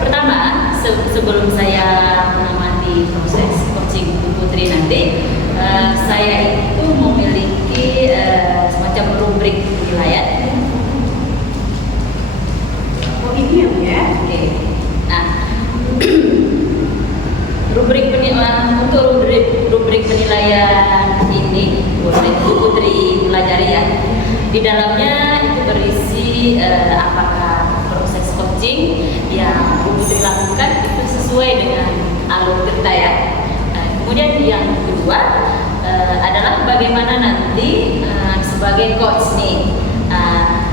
pertama sebelum saya mengamati proses coaching Bu Putri nanti, saya itu memiliki semacam rubrik penilaian. Oh ini ya? Oke. Nah, untuk rubrik penilaian ini boleh Bu Putri pelajari ya. Di dalamnya itu berisi apakah proses coaching yang Bu Putri lakukan itu sesuai dengan alur kita ya. Kemudian yang kedua adalah bagaimana nanti sebagai coach nih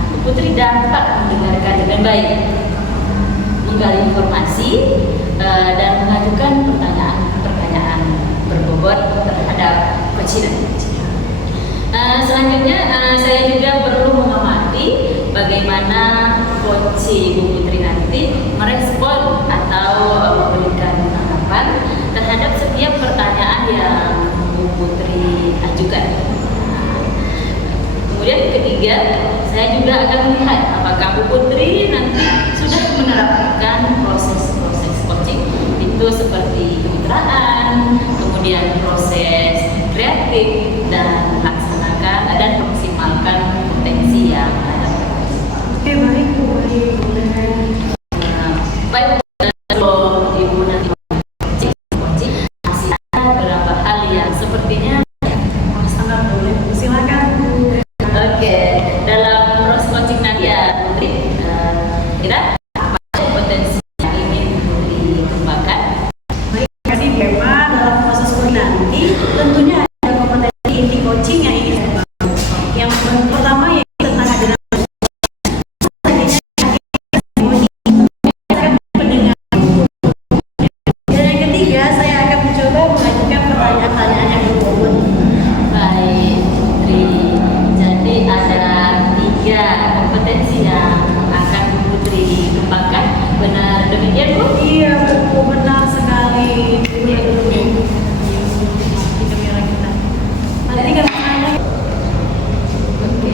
Bu Putri dapat mendengarkan dengan baik, menggali informasi dan mengajukan pertanyaan berbobot terhadap coaching. Selanjutnya saya juga perlu mengamati bagaimana coach Bu Putri nanti merespon atau memberikan tanggapan terhadap setiap pertanyaan yang Bu Putri ajukan. Kemudian ketiga, saya juga akan melihat apakah Bu Putri nanti sudah menerapkan proses-proses coaching itu seperti kemitraan, kemudian proses kreatif dan laksanakan dan maksimalkan potensi yang ada. Oke, baik Bu. Baik, kalau Ibu nanti coaching masih ada beberapa hal yang sepertinya sangat boleh. Silakan Bu. Oke, dalam proses coaching nanti ya Putri, kira apa potensi yang ingin Putri kembangkan? Baik, terima kasih Bu Emma. Dalam proses coaching nanti tentunya ada kompetensi inti coaching yang ingin saya bangun. Yang pertama yaitu tentang adanya dan yang ketiga saya akan mencoba mengajukan pertanyaan-pertanyaan yang berbobot. Baik, Putri. Jadi ada 3 kompetensi yang akan Bu Putri kembangkan. Benar demikian Bu? Iya Bu, benar sekali. Nanti kalau ada Oke.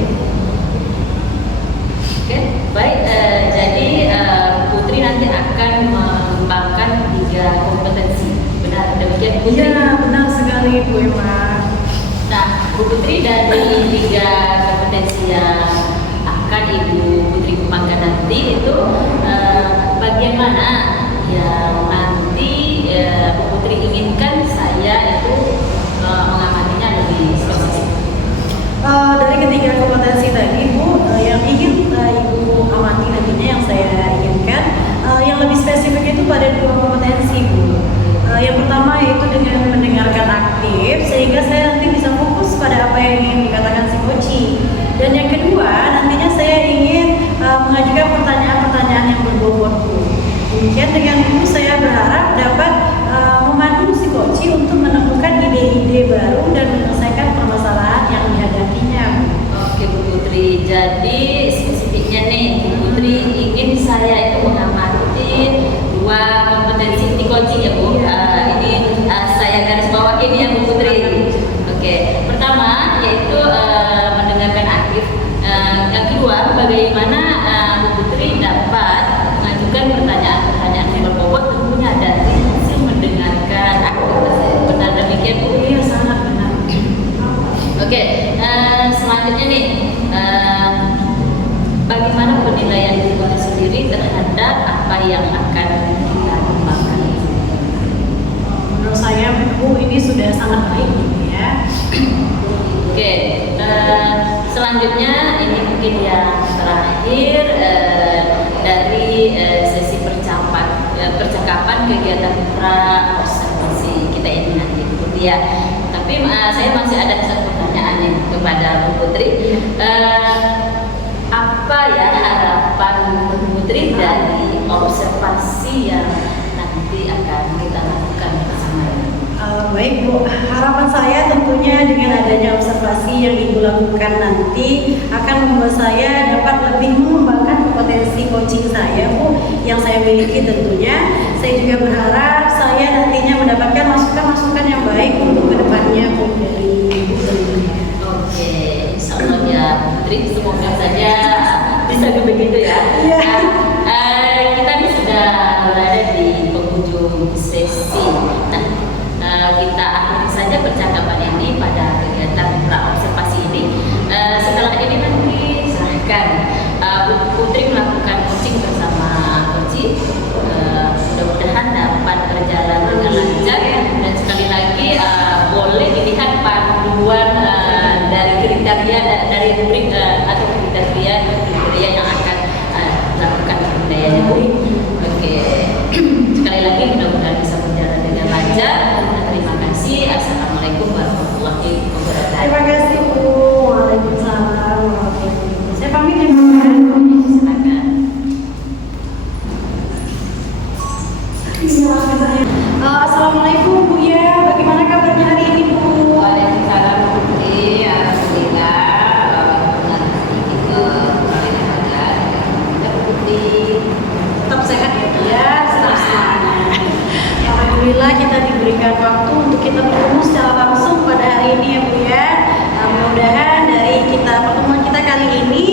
Oke, baik. Jadi Putri nanti akan mengembangkan 3 kompetensi. Benar demikian Putri? iya benar sekali Bu Emma. Nah, Bu Putri, dari 3 kompetensi yang akan Ibu Putri kembangkan nanti itu bagian mana yang nanti Bu Putri inginkan saya itu mengamatinya lebih spesifik? Dari ketiga kompetensi tadi Bu, yang ingin Ibu amati nantinya yang saya inginkan yang lebih spesifik itu pada 2 kompetensi Bu. Yang pertama yaitu dengan mendengarkan aktif sehingga saya nanti bisa fokus pada apa yang ingin dikatakan si coaching. Dan yang kedua nantinya saya ingin mengajukan pertanyaan-pertanyaan yang berbobot Bu. Demikian dengan itu saya berharap dapat memandu si coaching untuk menemukan ide-ide baru dan menyelesaikan permasalahan yang dihadapinya Bu. Oke Bu Putri, jadi spesifiknya nih Bu Putri ingin saya itu mengamati 2 kompetensi inti coaching ya Bu. Ini saya garis bawahi ini ya Bu Putri. Oke, pertama yaitu mendengarkan aktif. Yang kedua, bagaimana Bu Putri dapat mengajukan pertanyaan-pertanyaan yang berbobot tentunya dari hasil mendengarkan aktif tersebut. Benar demikian Bu? Iya sangat benar. Oke, selanjutnya nih, bagaimana penilaian diri kita sendiri terhadap apa yang akan kita kembangkan? Menurut saya Bu ini sudah sangat baik gitu ya. Oke, selanjutnya ini mungkin yang terakhir dari sesi percakapan kegiatan pra observasi kita ini nanti Bu Putri ya. Tapi saya masih ada 1 pertanyaan nih kepada Bu Putri. Apa ya harapan Bu Putri dari observasi yang nanti akan kita lakukan bersama? Baik Bu, harapan saya tentunya dengan adanya observasi yang Ibu lakukan nanti akan membuat saya dapat lebih mengembangkan kompetensi coaching saya Bu yang saya miliki tentunya. Saya juga berharap saya nantinya mendapatkan masukan-masukan yang baik untuk kedepannya Bu dari Ibu tentunya. Oke, insya Allah ya Putri, semoga saja bisa begitu ya. Iya. Kita ini sudah mulai sih. Mudah-mudahan dapat berjalan dengan lancar, dan sekali lagi boleh dilihat panduan dari kriteria dari rubrik atau kriteria yang akan melakukan pemberdayaan Bu. Oke, sekali lagi mudah-mudahan bisa berjalan dengan lancar. Terima kasih. Assalamualaikum warahmatullahi wabarakatuh. Terima kasih Bu. Waalaikumsalam warahmatullahi wabarakatuh. Saya pamit ya Bu. Silakan. Assalamualaikum Bu ya. Bagaimana kabarnya hari ini Bu? Waalaikumsalam Putri. Alhamdulillah. Sedikit kekurangan ada. Putri. Tetap sehat ya Bu ya. Tetap semangat. Alhamdulillah kita diberikan waktu untuk kita bertemu secara langsung pada hari ini ya Bu ya. Mudah-mudahan dari pertemuan kita kali ini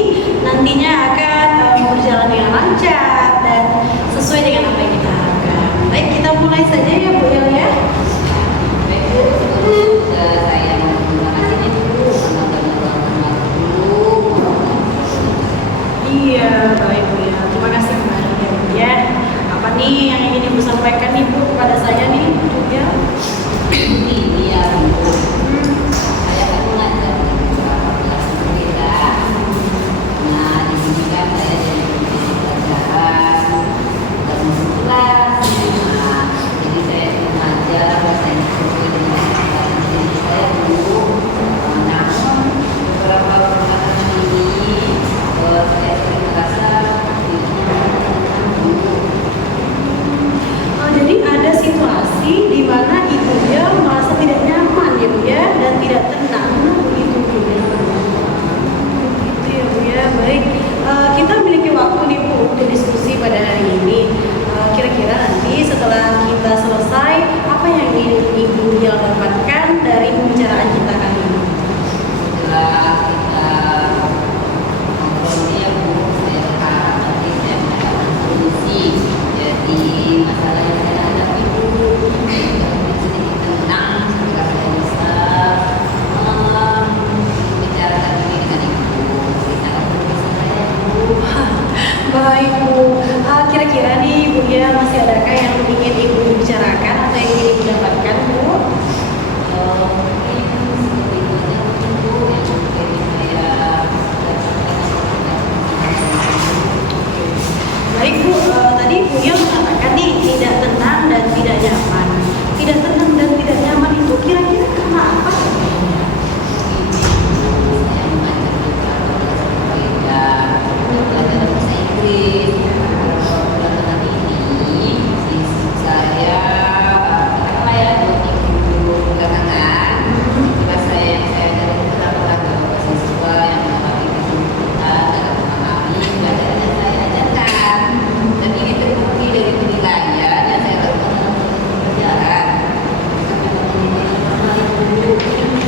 nantinya akan berjalan dengan lancar dan sesuai dengan apa yang kita harapkan. Baik, kita mulai saja ya Bu ya. Baik Bu, saya mau terima kasih nih Bu. Iya, baik Bu ya. Terima kasih kembali ya Bu ya. Apa nih yang ingin Ibu sampaikan nih Bu kepada saya nih Bu ya? Ini ya Bu. Saya kan mengajar di beberapa kelas berbeda. Nah, di sini kan saya jadi pelajaran dan kelas. Nah, jadi saya mengajar bahasa Inggris sesuai dengan kelas saya Bu. Namun beberapa perkara ini saya sering merasa Jadi ada situasi di mana ibunya merasa tidak nyaman ya Bu ya dan tidak tenang begitu Bu ya. Gitu ya Bu ya. Baik, kita memiliki waktu nih Bu untuk diskusi pada hari ini. Kira-kira nanti setelah kita selesai apa yang ingin Ibu yang dapatkan dari pembicaraan kita kali ini? setelah kita ngobrol ya Bu, saya berharap nanti saya mendapatkan solusi. Jadi masalah yang saya hadapi Bu, sedikit tenang sehingga saya bisa membicarakan ini dengan Ibu. Sangat berbisa saya Bu. Baik Bu, kira-kira nih Bu ya masih adakah yang ingin Ibu bicarakan atau yang ingin Ibu dapatkan Bu? Mungkin seperti itu aja mungkin Bu yang mungkin saya Baik Bu, tadi Bu yang mengatakan nih tidak tenang dan tidak nyaman. Tidak tenang dan tidak nyaman itu kira-kira karena apa?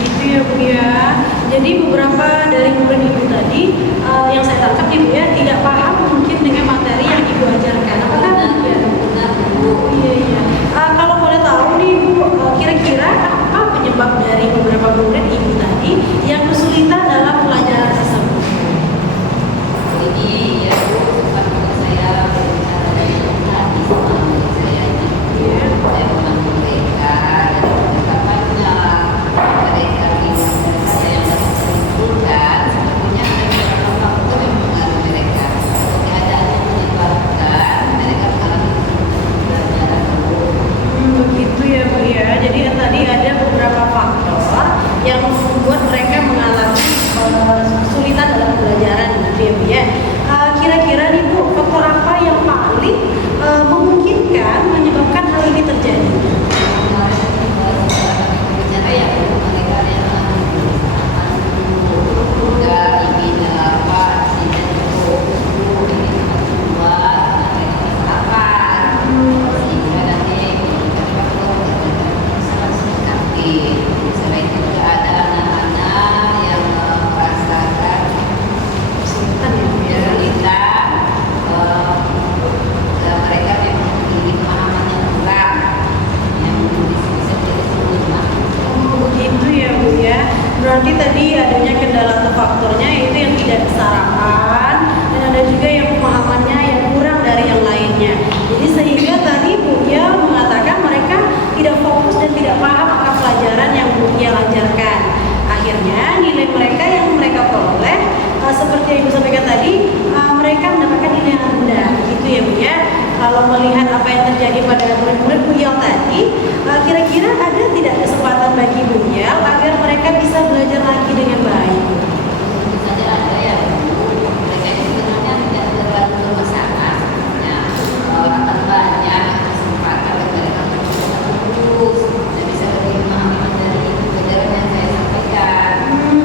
Gitu ya Bu ya. Jadi beberapa dari murid Ibu tadi yang saya tangkap Ibu ya tidak paham mungkin dengan yang Ibu sampaikan tadi, mereka mendapatkan nilai yang rendah, gitu ya Bu ya. Kalau melihat apa yang terjadi pada murid-murid Bu Yal tadi, kira-kira ada tidak kesempatan bagi Bu Yal agar mereka bisa belajar lagi dengan baik? Tentu saja ada ya Bu. Mereka ini sebenarnya tidak terlalu bermasalah. Ya, akan banyak kesempatan bagi mereka untuk terus dan bisa lebih memahami dari pelajaran yang saya sampaikan.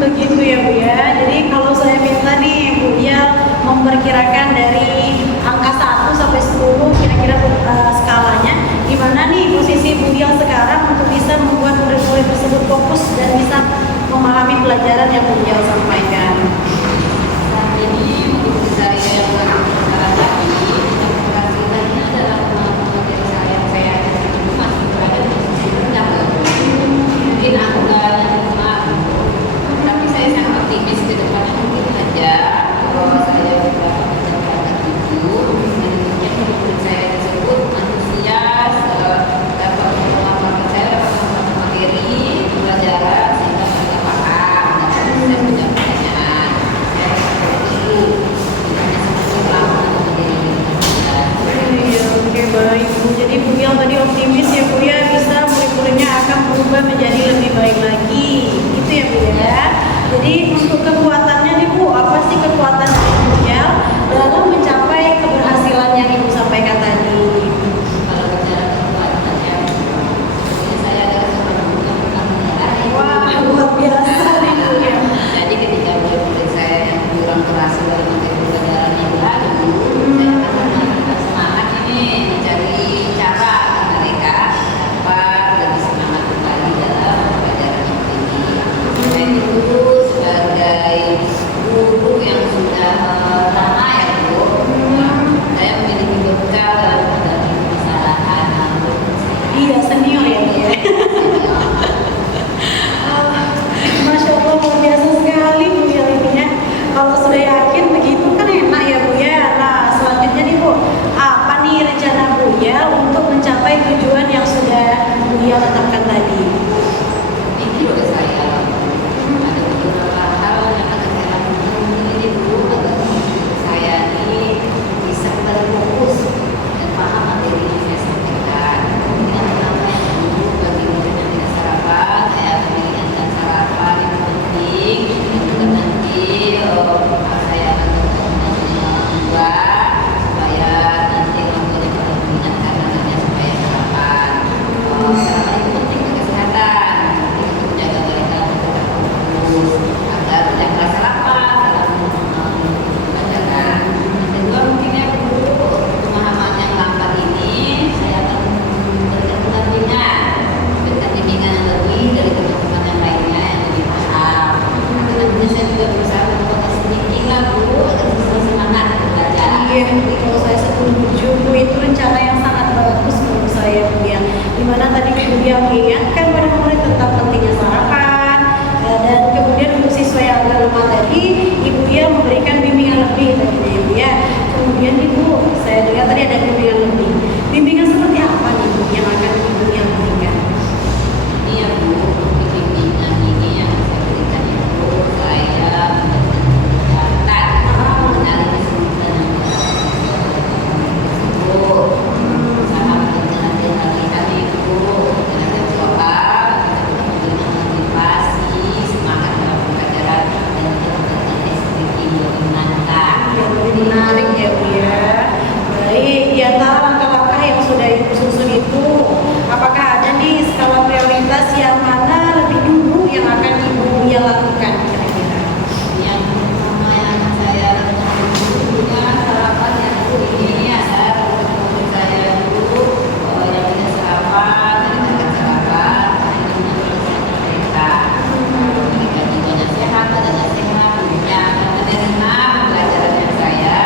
Begitu ya Bu ya. Jadi kalau saya minta nih Bu Yal memperkirakan dari angka 1 sampai 10 kira-kira skalanya di mana nih posisi Bu Yal sekarang untuk bisa membuat murid-murid tersebut fokus dan bisa memahami pelajaran yang Bu Yal sampaikan. Saat ini untuk saya yang sekarang lagi yang keberhasilannya dalam materi saya yang saya itu masih berada di posisi rendah. Mungkin angka 5, tapi saya sangat optimis ke depannya mungkin saja bahwa saya bisa mencapai angka 7 dan tentunya murid saya tersebut antusias dapat memahami saya dapat memahami materi pelajaran sehingga mereka paham dapat bisa menjawab pertanyaan. Saya seperti itu hanya seperti pelajaran materi. Iya, oke baik Bu. Jadi Bu Yal tadi optimis ya Bu ya, bisa murid-muridnya akan berubah menjadi lebih baik lagi. Itu ya Bu ya. Jadi untuk kekuatannya nih Bu, apa sih kekuatan Bu Yal dalam mencapai keberhasilan yang Ibu sampaikan tadi? Kalau bicara kekuatannya, saya adalah seorang guru yang pernah mengajar. Wah, luar biasa nih Bu ya. Jadi ketika murid-murid saya yang kurang berhasil dalam materi pelajaran yang lalu, saya akan menanamkan semangat ini mencari cara agar mereka dapat lebih semangat kembali dalam pelajaran ini. Saya dulu sebagai guru yang sudah lama ya Bu, saya memiliki bekal dalam menghadapi permasalahan Iya, senior ya Bu ya. Masya Allah, luar biasa sekali Bu Yal ini ya. Kalau sudah yakin begitu kan enak ya Bu ya. Nah selanjutnya nih Bu, apa nih rencana Bu Yal untuk mencapai tujuan yang sudah Bu Yal tetapkan tadi? ini oleh saya ada beberapa hal yang akan saya lakukan ini dulu agar saya ini bisa kembali fokus dan paham materi yang saya sampaikan. Yang pertama yang dulu bagi murid yang tidak sarapan, saya akan mengingatkan sarapan itu penting. Juga nanti saya akan membuat supaya nanti orang tua dapat mengingatkan anaknya supaya sarapan. Sarapan itu penting untuk kesehatan, penting untuk menjaga mereka untuk tetap fokus agar tidak merasa lapar dalam pelajaran. Yang kedua mungkin ya Bu, pemahaman yang lambat ini saya akan berikan bimbingan yang lebih dari teman-teman yang lainnya yang lebih paham. Nantinya saya juga berusaha melakukan sedikit lah Bu agar bisa semangat belajar. Iya, kalau saya setuju Bu, itu rencana yang sangat bagus menurut saya Bu ya. Dimana tadi Bu Yal mengingatkan pada murid tentang pentingnya sarapan, dan kemudian untuk siswa yang agak lemah tadi, Ibu Yal memberikan bimbingan lebih tadi ya Bu ya. Kemudian Ibu, saya dengar tadi ada bimbingan lebih. Bimbingan seperti apa nih Bu yang akan Ibu Yal berikan? Ini ya Bu, untuk bimbingan ini yang saya berikan itu saya mencatat mengenali kesulitan yang tersebut sama penjelasan latihan itu dengan coba kita memberikan motivasi semangat dalam pelajaran dan menjadikan SPG yang menantang. Yang lebih menarik ya Bu ya. Baik, di antara langkah-langkah yang sudah Ibu susun itu, apakah ada nih skala prioritas yang mana lebih dulu yang akan Ibu Yal lakukan kira-kira? Yang pertama yang saya lakukan dulunya sarapan yang dulu ini ada teman saya dulu yang tidak sarapan, tidak sarapan, ini menurut mereka jiwanya sehat, badannya sehat, tubuhnya akan menerima pelajaran yang saya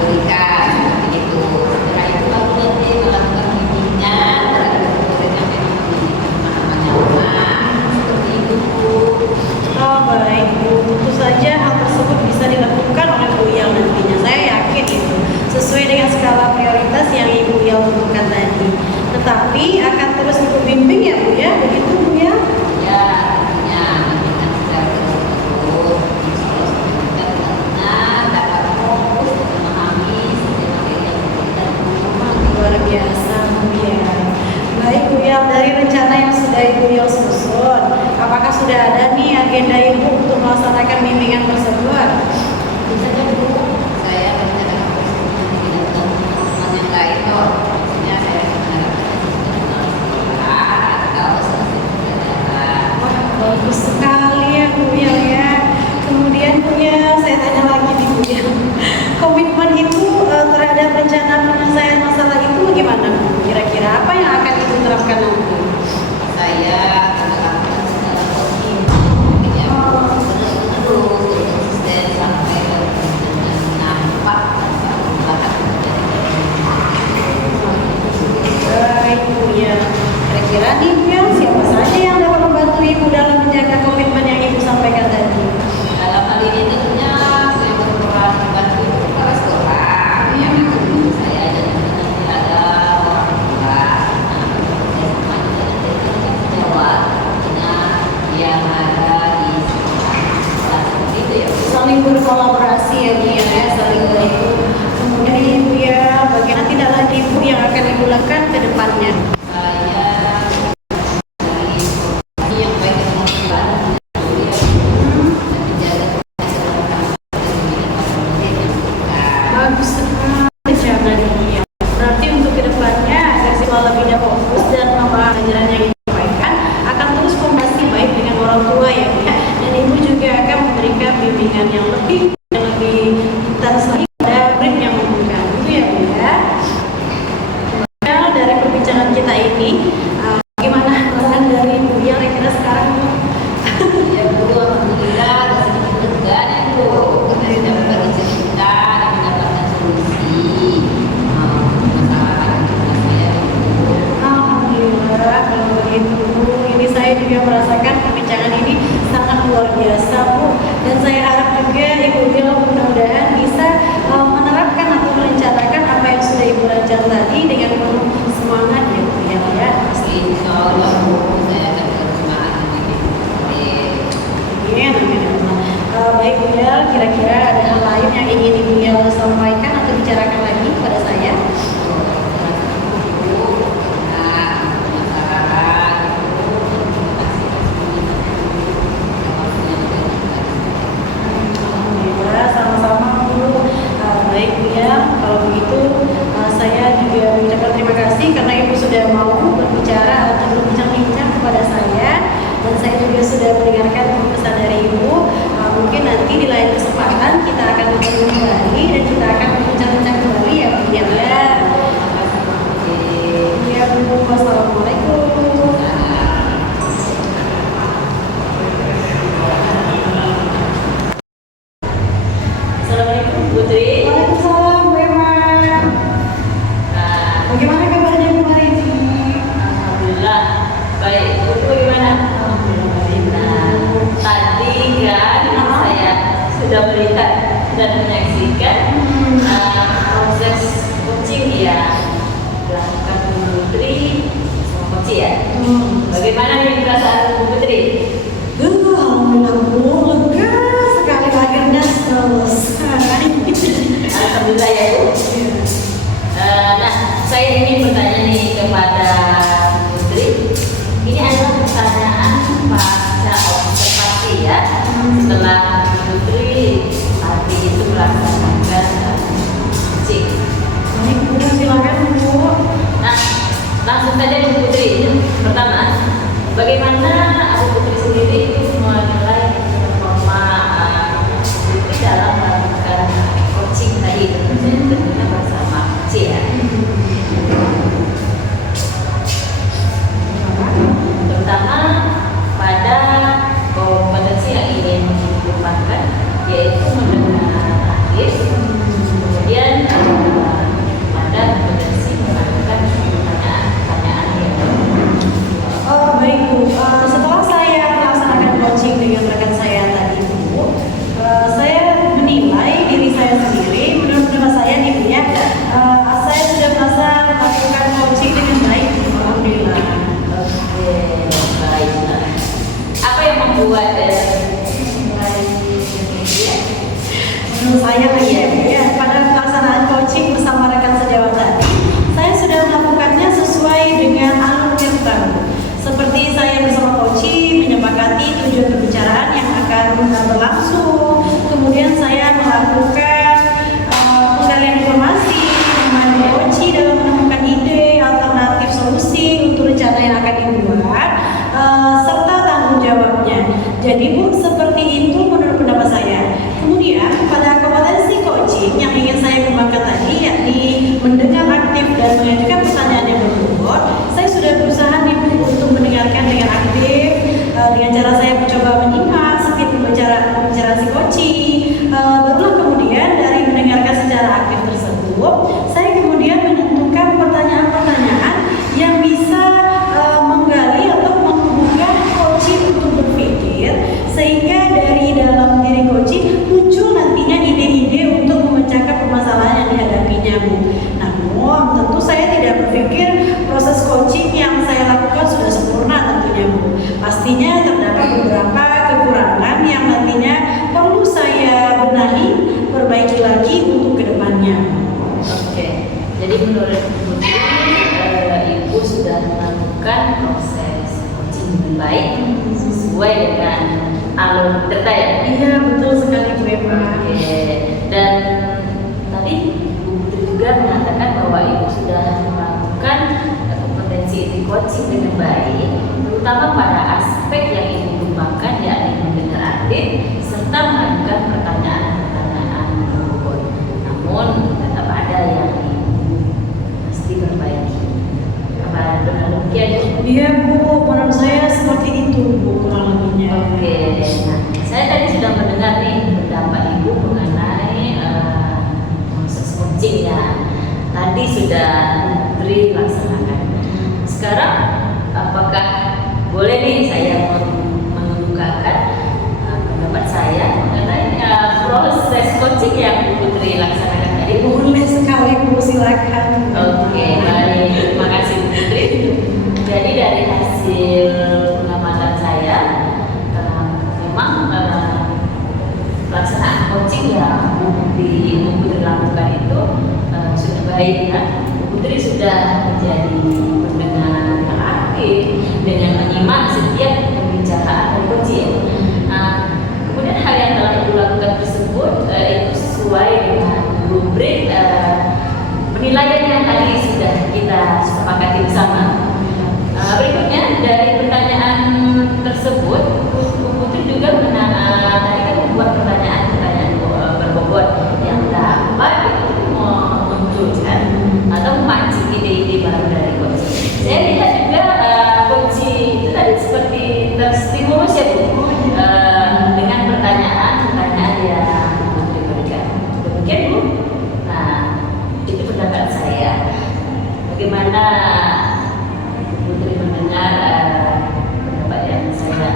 berikan itu. Setelah itu baru nanti melakukan bimbingan terhadap murid yang memang memiliki pemahaman yang lemah seperti itu Bu. Oh baik Bu, tentu saja hal tersebut bisa dilakukan oleh Bu Yal nantinya. Saya yakin itu sesuai dengan skala prioritas yang Ibu Yal tentukan tadi. Tetapi akan terus Ibu bimbing ya Bu ya, begitu Bu ya? Ya, tentunya memberikan secara terus-menerus insya Allah sampai kita benar-benar agenda Ibu untuk melaksanakan bimbingan tersebut? Bisa jadi Bu, saya merencanakan pertemuan dengan teman-teman yang lain kok. Maksudnya saya kalau selesai berjalan. Wah, bagus sekali ya Bu ya. Kemudian Bu ya, saya tanya lagi nih Bu ya. Komitmen Ibu terhadap rencana penyelesaian masalah itu bagaimana Bu? Kira-kira apa yang akan Ibu terapkan nanti? Saya melakukan segala coaching ya, benar-benar konsisten sampai dengan nampak dan perubahan Baik Bu ya. Kira-kira nih Bu ya, siapa saja yang dapat membantu Ibu dalam menjaga komitmen yang Ibu sampaikan tadi? dalam hal ini tentunya saya berperan membantu kepala sekolah yang menurut saya dan nanti ada orang tua saya semuanya dan jawab yang ada di sekolah seperti itu ya. Saling berkolaborasi ya Bu ya, saling bantu. Kemudian Ibu ya, bagaimana tindak lanjut Ibu yang akan Ibu lakukan ke depannya? Saya dari informasi yang baik dan motivasi Bagus sekali cara dia. Berarti untuk kedepannya agar siswa lebih fokus dan memahami pelajaran yang disampaikan akan terus komunikasi baik dengan orang tua ya Bu ya. Dan Ibu juga akan memberikan bimbingan yang lebih intens lagi pada murid yang membutuhkan. Itu ya Bu ya. Kemudian dari perbincangan kita ini, bagaimana perasaan dari Bu yang kira-kira sekarang Bu? ya Bu, alhamdulillah ada sedikit lega ya Bu, kita sudah berbagi cerita dan mendapatkan solusi masalah saya Bu. Alhamdulillah kalau begitu ini saya juga merasakan perbincangan ini sangat luar biasa Bu, dan saya harap juga Ibu Bila mudah-mudahan bisa menerapkan atau merencanakan apa yang sudah Ibu rancang tadi dengan penuh semangat ya Bu ya. Insya Allah Bu, saya akan bersemangat dengan Amin, amin, amin. Baik Bu ya, kira-kira ada hal lain yang ingin Ibu Bila sampaikan atau bicarakan lagi kepada saya? Alhamdulillah, sama-sama Bu. Baik Bu ya, kalau begitu saya juga mengucapkan terima kasih karena Ibu sudah mau berbicara atau berbincang-bincang kepada saya, dan saya juga sudah mendengarkan pesan dari Ibu. Mungkin nanti di lain kesempatan kita akan bertemu kembali dan kita akan berbincang-bincang kembali ya Bu ya. Ya Bu, wassalamualaikum. Assalamualaikum Putri. Waalaikumsalam Bu Eman. Bagaimana kabarnya Bu hari ini? Alhamdulillah baik. Ibu gimana? Alhamdulillah. Tadi kan saya sudah melihat dan menyaksikan proses coaching yang dilakukan Bu Putri sama coach ya. Bagaimana nih perasaan Bu Putri? Alhamdulillah Bu, lega sekali akhirnya selesai. Alhamdulillah ya Bu. Nah, saya ingin bertanya nih kepada Putri. Ini adalah pertanyaan pasca observasi ya. Setelah Putri tadi itu melaksanakan coaching. Baik Bu, silakan Bu. Nah, langsung saja Bu Putri. Pertama, bagaimana Abu Putri sendiri itu menilai performa Putri dalam melakukan coaching tadi, tentunya bersama coach ya. Terutama pada kompetensi yang ingin dikembangkan, yaitu mendengar akhir, kemudian ada kompetensi melakukan pertanyaan-pertanyaan yang Baik Bu, dengan cara saya mencoba menyimak setiap pembicaraan si coaching, barulah kemudian dari mendengarkan secara aktif tersebut, saya kemudian menentukan pertanyaan-pertanyaan yang bisa menggali atau membuka coaching untuk berpikir, sehingga dari dalam diri coaching muncul nantinya ide-ide untuk memecahkan permasalahan yang dihadapinya, Bu. Namun tentu saya tidak berpikir proses coaching yang saya lakukan sudah sempurna tentunya, Bu. Pastinya terdapat beberapa kekurangan yang nantinya perlu saya benahi, perbaiki lagi untuk kedepannya. Oke, jadi menurut Putri, Ibu sudah melakukan proses coaching dengan baik sesuai dengan alur cerita ya? Iya, betul sekali Bu Eva. Oke, dan tadi Ibu Putri juga mengatakan bahwa Ibu sudah melakukan kompetensi coaching dengan baik, terutama pada aspek yang Ibu kembangkan, yakni mendengar aktif serta mengajukan pertanyaan-pertanyaan berbobot. Namun tetap ada yang Ibu mesti perbaiki. Apa benar demikian, Bu? Iya Bu, menurut saya seperti itu Bu, kurang lebihnya. Oke, nah saya tadi sudah mendengar nih pendapat Ibu mengenai proses coachingnya. Tadi sudah Putri laksanakan. Sekarang apakah boleh nih saya mengemukakan pendapat saya mengenai proses coaching yang Putri laksanakan tadi? Boleh sekali Bu, silakan. Oke, baik. Terima kasih Bu Putri. Jadi dari hasil pengamatan saya, memang pelaksanaan coaching yang Bu Putri lakukan itu sudah baik ya. Bu Putri sudah menjadi pendengar yang aktif dengan menyimak setiap pembicaraan dari coaching. Kemudian hal yang telah Ibu lakukan tersebut itu sesuai dengan rubrik penilaian yang tadi sudah kita sepakati bersama. Berikutnya dari pertanyaan tersebut, Bu Putri juga tadi kan membuat pertanyaan-pertanyaan berbobot yang dapat itu memunculkan atau memancing ide-ide baru dari coach. Saya lihat juga coach itu tadi seperti terstimulus ya Bu, dengan pertanyaan-pertanyaan yang Bu Putri berikan. Demikian Bu. Nah, itu pendapat saya. Bagaimana Putri mendengar pendapat yang saya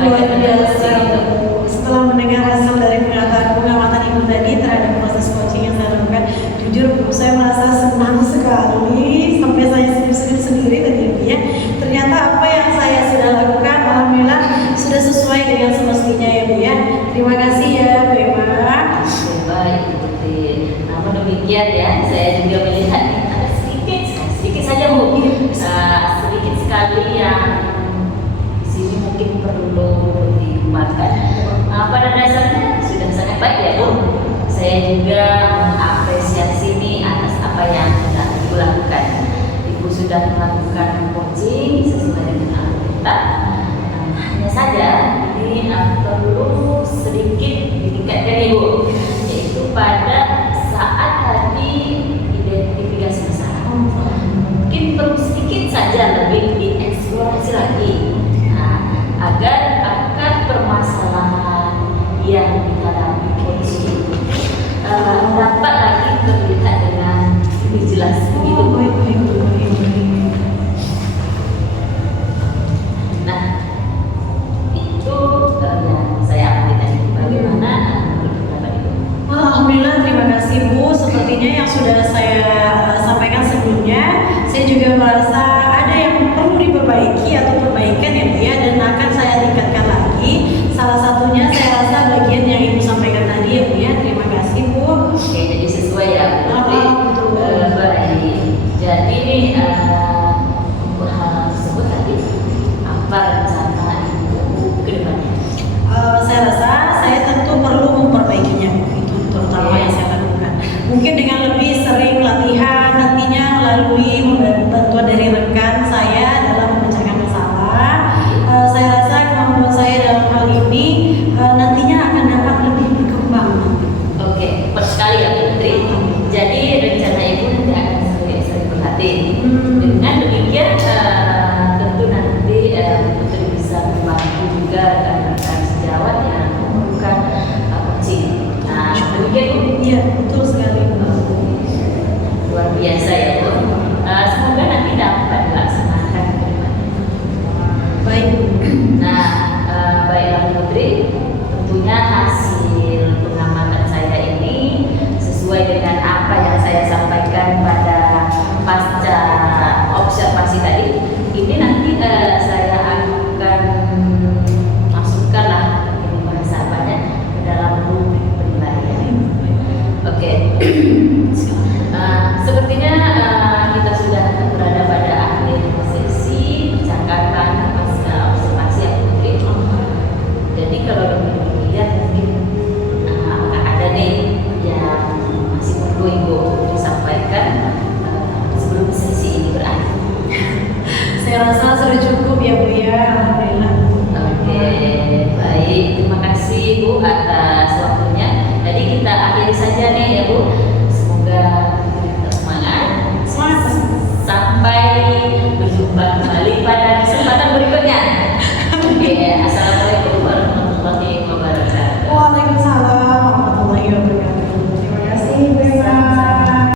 Luar sampaikan biasa itu? Setelah mendengar hasil dari pengamatan Ibu tadi terhadap proses coaching yang saya lakukan, jujur Bu, saya merasa senang sekali sampai saya senyum-senyum sendiri tadi ya. Ternyata apa yang saya sudah lakukan, alhamdulillah sudah sesuai dengan semestinya ya Bu ya. Terima kasih ya Bu Eva. Baik, Putri. Namun demikian ya, saya juga melihat ada sedikit saja Bu, sedikit sekali yang di sini mungkin perlu dikembangkan. Pada dasarnya sudah sangat baik ya Bu. Saya juga mengapresiasi ini atas apa yang sudah Ibu lakukan. Ibu sudah melakukan coaching sesuai dengan alur kita. Hanya saja ini perlu sedikit ditingkatkan Ibu, yaitu pada saat tadi identifikasi masalah. Mungkin perlu sedikit saja lebih dieksplorasi lagi, agar akar permasalahan yang dihadapi coaching itu dapat lagi terlihat dengan lebih jelas begitu. Nah, itu yang saya amati tadi. Bagaimana menurut pendapat Ibu? Alhamdulillah, terima kasih Bu. Sepertinya yang sudah saya sampaikan sebelumnya, saya juga merasa ada yang perlu diperbaiki atau perbaikan ya Bu ya, dan akan saya tingkatkan lagi. Salah satunya saya rasa bagian yang Ibu sampaikan tadi ya Bu ya. Terima kasih Bu. Oke, jadi sesuai ya Bu Putri. Betul. Baik. Jadi untuk hal tersebut tadi apa rencana Ibu ke depannya? Saya rasa saya tentu perlu memperbaikinya Bu. Itu terutama yang saya lakukan. Mungkin dengan lebih sering latihan nantinya melalui bantuan dari rekan saya dalam memecahkan masalah. Saya rasa kemampuan saya dalam hal ini nantinya akan dapat lebih berkembang. Oke, cepat sekali ya Bu Putri. Jadi rencana Ibu nanti akan sering berlatih